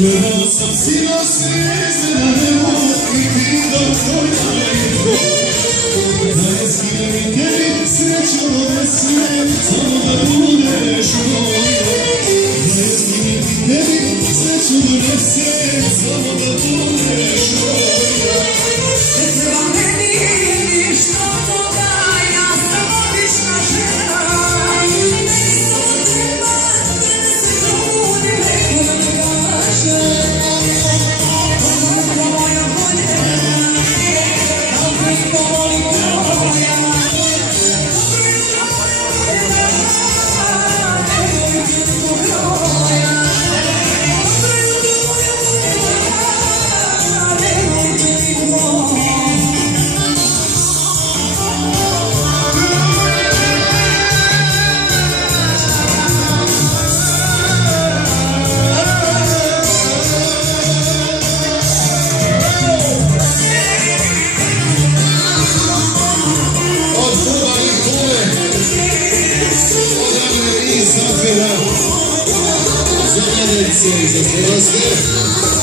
Gledao sam sino zvijezde na nebu i pitao koja je tvoj. Da je skinem i tebi sreću odnesem, samo da budeš moja. Da je skinem i tebi sreću odnesem, samo da budeš moja. Ne treba meni ništa toga, ja sam obična žena. Meni samo treba da me se ljudi neko ne kaže. Kako moja voljena, kako me voli koja. Dobro jutro moja voljena, nemoj biti broja. Dobro jutro moja voljena, nemoj biti broja. Od Buba i Kule, odavne i Zafira, za Njenice i za Hrvatske.